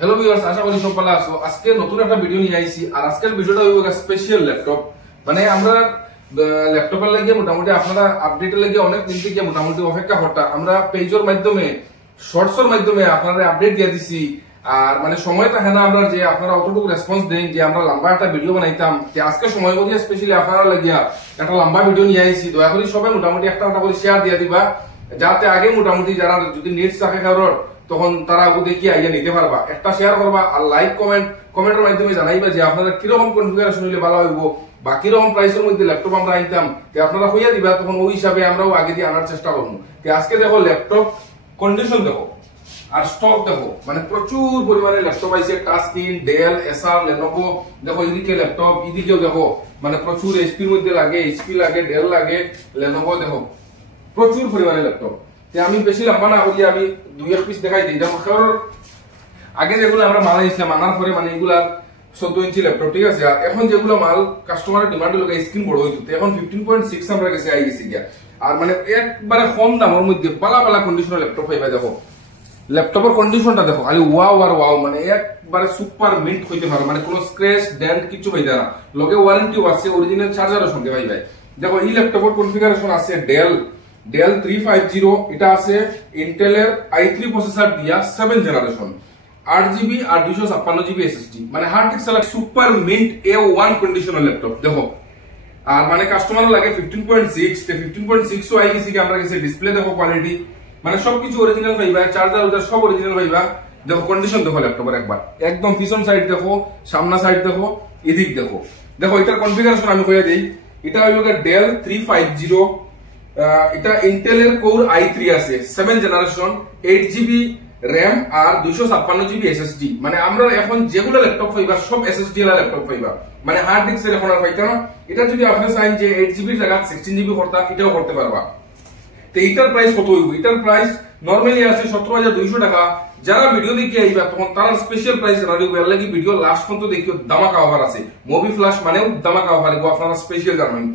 Hello viewers, আশা করি সব ভালো আছো। আজকে নতুন একটা ভিডিও নিয়ে আইছি। আর আজকের ভিডিওটা হইব স্পেশাল ল্যাপটপ। মানে আমরা ল্যাপটপের লাগে মোটামুটি আপনারা আপডেটের লাগে অনেক দিন থেকে মোটামুটি অপেক্ষা করতা। আমরা পেজের মাধ্যমে শর্টসের মাধ্যমে আপনারা আপডেট দিয়ে দিছি। আর মানে সময় থাকে না আমরা যে আপনারা অতটুকু রেসপন্স দেন যে আমরা লম্বা একটা ভিডিও বানাইতাম। যে আজকে সময় করিয়া স্পেশালি আপনারা লাগিয়া একটা লম্বা ভিডিও নিয়ে আইছি। দয়া করে সবাই মোটামুটি একটা করে শেয়ার দিয়ে দিবা, যাতে আগে মোটামুটি যারা যদি নেট থাকে কারোর তখন তারা দেখি আইয়া নিতে পারবা। একটা শেয়ার করবা আর লাইক কমেন্টের মাধ্যমে জানাইবা যে আপনারা কিরকম কনফিগারেশন হইলে ভালো হইব বা কিরকম প্রাইসের মধ্যে ল্যাপটপ আমরা আনতাম, আপনারা হইয়া দিবা। তখন ওই হিসাবে আমরাও আগে দিয়ে আনার চেষ্টা করবো। আজকে দেখো ল্যাপটপ কন্ডিশন দেখো আর স্টক দেখো, মানে প্রচুর পরিমাণে ল্যাপটপ আইছে। টাচ স্ক্রিন, ডেল, এসার, লেনোভো। দেখো এদিকে ল্যাপটপ, এদিকেও দেখো মানে প্রচুর এইচপির মধ্যে লাগে, এইচপি লাগে, ডেল লাগে, লেনোভো। দেখো প্রচুর পরিমাণে ল্যাপটপ। আমি বেশি লম্বা না করি, আমি দুই এক পিস দেখাই দিই। দেখো আগে যেগুলো আমরা মাল আনিছিলাম আনার পরে মানে এগুলা 14 ইঞ্চি ল্যাপটপ, ঠিক আছে। আর এখন যেগুলো মাল কাস্টমারের ডিমান্ড হলো স্ক্রিন বড় হইতো, এখন 15.6 আমরা কাছে আই গেছি গিয়া। আর মানে একবারে কম দামের মধ্যে বালা বালা কন্ডিশনের ল্যাপটপ পাইবা। দেখো ল্যাপটপের কন্ডিশনটা দেখো, খালি ওয়াও আর ওয়াও, মানে একবারে সুপার মিন্ট হইতে পারে, মানে কোনো স্ক্র্যাচ ডেন্ট কিছু পাইবে না। লগে ওয়ারেন্টিও আছে, অরিজিনাল চার্জারের সঙ্গে পাইবে। দেখো এই ল্যাপটপের কনফিগারেশন আছে ডেল 350, এটা আছে ইন্টেলের i3 প্রসেসর দিয়া 7 জেনারেশন, 8GB আর 256GB এসএসডি, মানে হার্ড ডিস্ক চালা super mint A1 conditional laptop. দেখো আর মানে কাস্টমার লাগে 15.6, তে 15.6 আই গেছি কি আমরা কাছে। ডিসপ্লে দেখো, কোয়ালিটি মানে সবকিছু অরিজিনাল পাইবা, চার্জার সব অরিজিনাল পাইবা। দেখো কন্ডিশন দেখো ল্যাপটপের একবার, একদম পিছন সাইড দেখো, সামনা সাইড দেখো, এদিক দেখো। দেখো এটার কনফিগারেশন আমি কইয়া দেই। এটা হইলো ডেল 350, এটা ইন্টেলের কোর i3 আছে 7 জেনারেশন, 8GB RAM আর 256GB SSD। মানে আমরা এখন যেগুলো ল্যাপটপ পাইবা সব SSD এর ল্যাপটপ পাইবা, মানে হার্ড ডিস্কের এখন আর পাইতা না। এটা যদি আপনি চান যে 8GB এর জায়গায় 16GB করতে, এটাও করতে পারবা। তো এটার প্রাইস কত হইব? এটার প্রাইস নরমালি আছে 17,200 টাকা। যারা ভিডিও দেখে আইবা তখন তার স্পেশাল প্রাইস জানা দিব। এর লাগি ভিডিও লাস্ট পর্যন্ত দেখিও, দামাকা অফার আছে। মুভি ফ্ল্যাশ মানেও দামাকা অফার দিব, আপনারা স্পেশাল জানেন।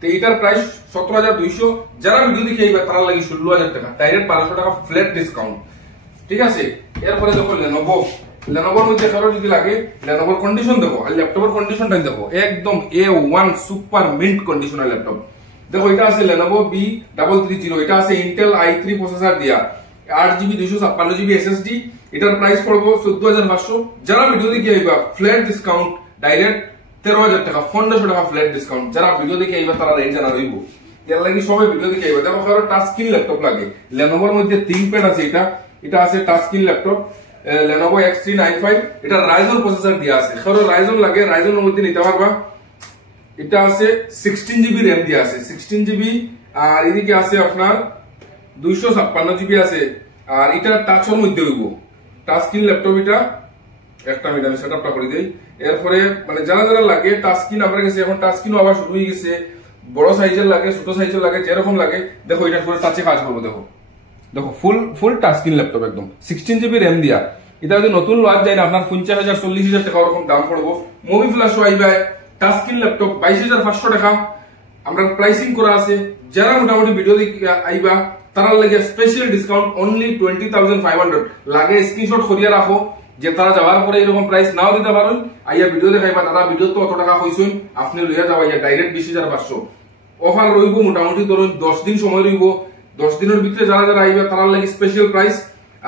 তো এটার প্রাইস 17,200। যারা ভিডিও দেখে আইবা তার লাগি 16,000 টাকা, ডাইরেক্ট 1200 টাকা ফ্ল্যাট ডিসকাউন্ট, ঠিক আছে। এরপরে দেখো লেনোভোর মধ্যে কারো যদি লাগে, লেনোভোর কন্ডিশন দেখো আর ল্যাপটপের কন্ডিশনটা দেখো, একদম A1 super mint conditional laptop. দেখো এটা আছে লেনোভো B330, এটা আছে ইন্টেল i3 প্রসেসর দিয়া 8GB 256GB SSD। এটার প্রাইস পড়বো 14,500। যারা ভিডিও দেখে আইবা ফ্ল্যাট ডিসকাউন্ট ডাইরেক্ট 13,000 টাকা, 1500 টাকা ফ্ল্যাট ডিসকাউন্ট। যারা ভিডিও দেখে আইবা তারা রেঞ্জ জানা রইব। এর লাগি সবাই ভিডিও দেখে আইবা। দেখো কারো টাচ স্ক্রিন ল্যাপটপ লাগে, লেনোভোর মধ্যে ThinkPad আছে। এটা আছে touch screen laptop, Lenovo X395, এটা রাইজন প্রসেসর দিয়া আছে। কারো রাইজন লাগে, রাইজনের মধ্যে নিতে পারবা। এটা আছে 16GB RAM দিয়া আছে, 16GB। আর এদিকে আছে আপনার 256GB আছে। আর এটা টাচের মধ্যে হইব, টাচ স্ক্রিন ল্যাপটপ। এটা একটা মিনিট আমি সেটআপটা করে দেই। এরপরে মানে যারা যারা লাগে টাচ স্ক্রিন আমরা কাছে এখন টাচ স্ক্রিনও আবার শুরু হয়ে গেছে। বড় সাইজের লাগে, ছোট সাইজের লাগে, যেরকম লাগে। দেখো এটা পুরো টাচে কাজ করবো। দেখো ফুল টাচ স্ক্রিন ল্যাপটপ, একদম 16GB RAM দিয়া। এটা যদি নতুন লওয়া যায় না আপনার 50,000 40,000 টাকা ওরকম দাম পড়বো। মুভি ফ্ল্যাশ আইবা টাচ স্ক্রিন ল্যাপটপ 22,500 টাকা আমরা প্রাইসিং করা আছে। যারা মোটামুটি ভিডিও দেখে আইবা তারা লাগে স্পেশাল ডিসকাউন্ট অনলি 20,500 লাগে। স্ক্রিনশট করিয়া রাখো যে তারা যাওয়ার পরে এরকম প্রাইস নাও দিতে পারেন। আইয়া ভিডিও দেখাইবা, তারা ভিডিও তো অত টাকা হইছেন, আপনি লইয়া যাওয়া ডাইরেক্ট 20,500। অফার রইব মোটামুটি ধরুন 10 দিন সময় রইব। 10 দিনের ভিতরে যারা যারা আইবা তারা লাগে স্পেশাল প্রাইস।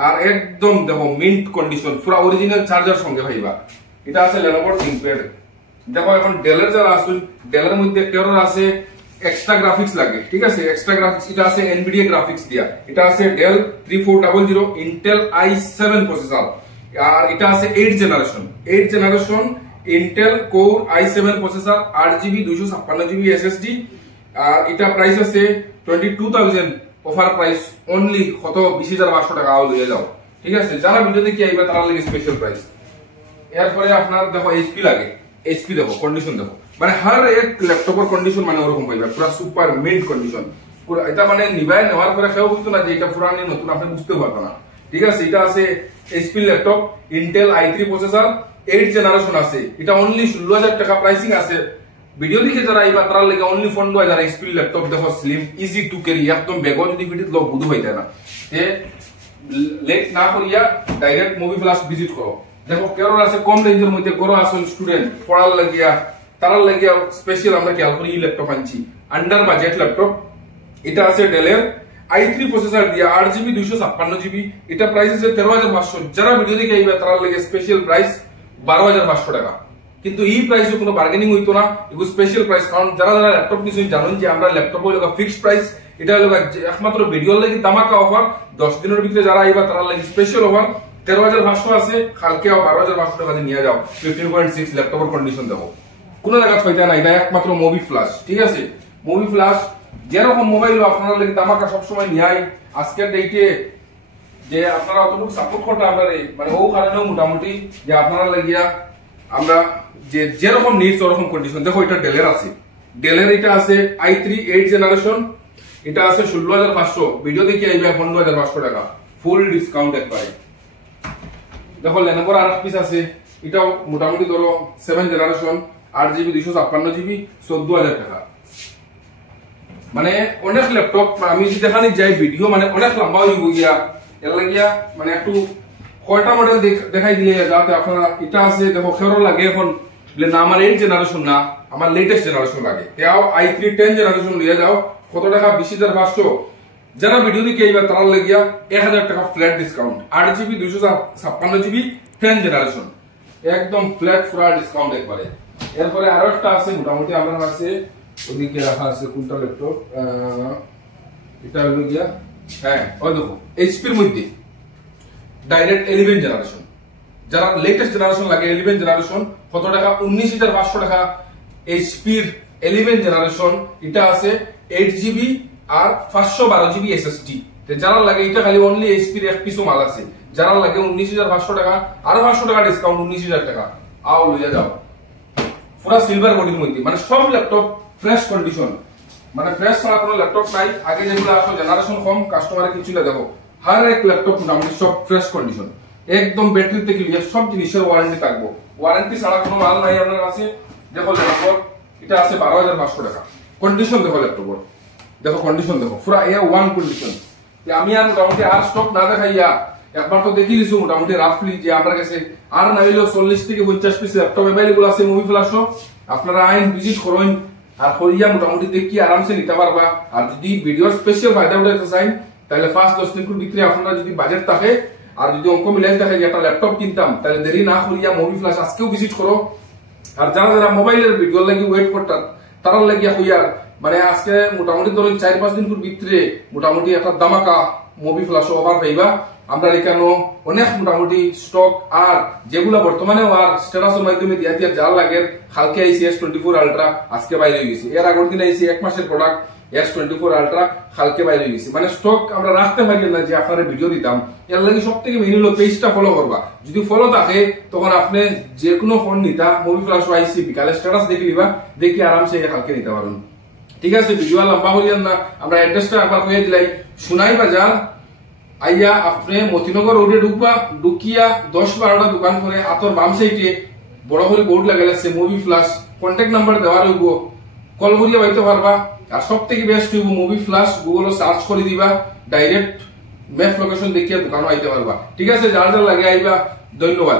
আর একদম দেখো মিন্ট কন্ডিশন, পুরো অরিজিনাল চার্জার সঙ্গে পাইবা। এটা আছে লেনোভোর ThinkPad। দেখো এখন ডেলের যারা আসুন, ডেলের মধ্যে কেউর আছে এক্সট্রা গ্রাফিক্স লাগে, ঠিক আছে। এক্সট্রা গ্রাফিক্স এটা আছে এনভিডিয়া গ্রাফিক্স দিয়া। এটা আছে ডেল 3400 ইন্টেল i7 প্রসেসর। আর এটা আছে 8 generation Intel core i7 processor, 8GB 256GB SSD। আর এটা প্রাইস আছে 22,000, অফার প্রাইস অনলি কত 20,500 টাকা লইয়া যাও, ঠিক আছে। যারা ভিডিও দেখে আইবা তারা লাগে স্পেশাল প্রাইস। এরপরে আপনার দেখো এইচপি লাগে, এইচপি দেখো কন্ডিশন দেখো, মানে হার এক ল্যাপটপের কন্ডিশন মানে ওরকম পাইবা, পুরো সুপার মিন্ট কন্ডিশন। এটা মানে নিবাই নেওয়ার পরে কেউ বুঝতো না যে এটা পুরানি নতুন, আপনি বুঝতে পারতো না, ঠিক আছে। এটা আছে HP laptop Intel i3 processor, 8 generation আছে। এটা অনলি 16,000 টাকা প্রাইসিং আছে। ভিডিও দেখে যারা আইবা তারা লাগে অনলি 15,000 এইচপি ল্যাপটপ। দেখো স্লিম, ইজি টু ক্যারি, একদম ব্যাগও যদি ফিটিত লোক বুঝু হইতে না। লেট না করিয়া ডাইরেক্ট মুভি ফ্ল্যাশ ভিজিট করো। দেখো কেরোর আছে কম রেঞ্জের মধ্যে, গরো আসল স্টুডেন্ট পড়ার লাগিয়া তারার লাগিয়া স্পেশাল আমরা খেয়াল করি এই ল্যাপটপ আনছি, আন্ডার বাজেট ল্যাপটপ। এটা আছে ডেলের i3 প্রসেসর দিয়া 8GB 256GB, এটা প্রাইস আছে 13,500। যারা ভিডিও দেখে আইবা তারার লাগে স্পেশাল প্রাইস 12,500 টাকা। কিন্তু এই প্রাইসে কোনো বার্গেনিং হইতো না, এগুলো স্পেশাল প্রাইস। কারণ যারা যারা ল্যাপটপ নিছেন জানেন যে আমরা ল্যাপটপ হইলো ফিক্সড প্রাইস, এটা হলো একমাত্র ভিডিওর লাগি দামাকা অফার। 10 দিনের ভিতরে যারা আইবা তারার লাগি স্পেশাল অফার 13,500 আছে, কালকে 12,500 টাকা দিয়ে নিয়ে যাও। 15.6 ল্যাপটপের কন্ডিশন দেখো, কোনো জায়গা ফাইদা নাই, এটা একমাত্র মুভি ফ্ল্যাশ। ঠিক আছে, মুভি ফ্ল্যাশ যেরকম মোবাইল আপনারা লাগি দামাকা সবসময় নিয়াই। আজকের ডেটে যে আপনারা অতটুকু সাপোর্ট করতে আপনারা মানে ও কারণেও মোটামুটি যে আপনারা লাগিয়া আমরা যে যেরকম নিডস ওরকম কন্ডিশন। দেখো এটা ডেলের আছে, ডেলের এটা আছে i3 8 জেনারেশন, এটা আছে 16,500। ভিডিও দেখে আইবে 15,500 টাকা ফুল ডিসকাউন্ট একবারে। দেখো লেনোভোর আর পিস আছে, এটাও মোটামুটি ধরো 7 জেনারেশন 8GB 256GB 14,000 টাকা। মানে অনেক ল্যাপটপ আমি দেখানি যাই ভিডিও মানে অনেক লম্বা হয়ে গিয়া এর লাগিয়া মানে একটু কয়টা মডেল দেখাই দিলে যাতে আপনারা। এটা আছে দেখো খেরো লাগে এখন না আমার 8 জেনারেশন না, আমার লেটেস্ট জেনারেশন লাগে। তাও i3 10 জেনারেশন লিয়ে যাও, কত টাকা 20,500। যারা ভিডিও দেখে আইবা তার লাগিয়া 1,000 টাকা flat discount. 8GB 256GB 10 generation একদম ফ্ল্যাট পুরা ডিসকাউন্ট একবারে। এরপরে আরো একটা আছে মোটামুটি আমার কাছে ওদিকে রাখা আছে কোনটা ল্যাপটপ, এটা হলো গিয়া হ্যাঁ ওই দেখো এইচপির মধ্যে ডাইরেক্ট 11 জেনারেশন। যারা লেটেস্ট জেনারেশন লাগে 11 জেনারেশন কত টাকা 19,500 টাকা। এইচপির 11 জেনারেশন এটা আছে 8GB আর 512GB SSD। যারা লাগে এটা খালি অনলি এইচপির এক পিসও মাল আছে, যারা লাগে 19,500 টাকা আরো 500 টাকা ডিসকাউন্ট 19,000 টাকা আও লইয়া যাও। পুরা সিলভার বডির মধ্যে মানে সব ল্যাপটপ ফ্রেশ কন্ডিশন, মানে ফ্রেশ ছাড়া কোনো ল্যাপটপ নাই। আগে যেগুলো আসো জেনারেশন কম কাস্টমারের কিছু না, দেখো হার এক ল্যাপটপ মোটামুটি সব ফ্রেশ কন্ডিশন একদম। ব্যাটারি থেকে লিয়ে সব জিনিসের ওয়ারেন্টি থাকবো, ওয়ারেন্টি ছাড়া কোনো মাল নাই আপনার কাছে। দেখো ল্যাপটপ এটা আছে 12,500 টাকা। কন্ডিশন দেখো ল্যাপটপের, দেখো কন্ডিশন দেখো পুরা A1 কন্ডিশন। আমি আর মোটামুটি আর স্টক না দেখাইয়া একবার তো দেখিয়ে দিচ্ছি মোটামুটি রাফলি যে আমার কাছে আর না হইলেও 40 থেকে 50 পিস ল্যাপটপ অ্যাভেলেবল আছে মুভি ফ্ল্যাশও। আপনারা আইন ভিজিট করুন আর করিয়া মোটামুটি দেখি আরামসে নিতে পারবা। আর যদি ভিডিওর স্পেশাল ফায়দা উঠাইতে চাই তাহলে 5-10 দিনের ভিতরে আপনারা যদি বাজেট থাকে আর যদি অঙ্ক মিলাই থাকে যে একটা ল্যাপটপ কিনতাম তাহলে দেরি না করিয়া মুভি ফ্ল্যাশ আজকেও ভিজিট করো। আর যারা যারা মোবাইলের ভিডিও লাগি ওয়েট করতাম তারা লাগিয়া হইয়ার মানে আজকে মোটামুটি ধরুন 4-5 দিন ভিতরে মোটামুটি একটা দামাকা মুভি ফ্ল্যাশ অফার পাইবা। আমরা এখানে অনেক মোটামুটি স্টক আর যেগুলা বর্তমানে আর স্ট্যাটাসের মাধ্যমে দিয়া দিয়া যা লাগে কালকে আইসি S24 আলট্রা আজকে বাইরে হয়ে গেছে, এর আগের দিন আইসি 1 মাসের প্রোডাক্ট S24 আলট্রা কালকে বাইরে হয়ে গেছে। মানে স্টক আমরা রাখতে পারি না যে আপনারা ভিডিও দিতাম। এর লাগে সব থেকে মেইন হলো পেজটা ফলো করবা। যদি ফলো থাকে তখন আপনি যে কোনো ফোন নিতা মুভি ফ্ল্যাশ আইসি বিকালে স্ট্যাটাস দেখে নিবা, দেখি আরামসে কালকে নিতে পারবেন। ঠিক আছে, ভিডিও লম্বা হইলেন না, আমরা অ্যাড্রেসটা একবার হয়ে দিলাই সোনাই বাজার আইয়া আপনি মতিনগর রোডে ঢুকবা, ঢুকিয়া 10-12টা দোকান করে আতর বাম সাইডে বড় করে বোর্ড লাগাইলে আছে মুভি ফ্ল্যাশ, কন্ট্যাক্ট নাম্বার দেওয়া রইব, কল করিয়া পাইতে পারবা। আর সব থেকে বেস্ট হইব মুভি ফ্ল্যাশ গুগলে সার্চ করে দিবা, ডাইরেক্ট ম্যাপ লোকেশন দেখিয়া দোকানও আইতে পারবা। ঠিক আছে, যার যার লাগে আইবা। ধন্যবাদ।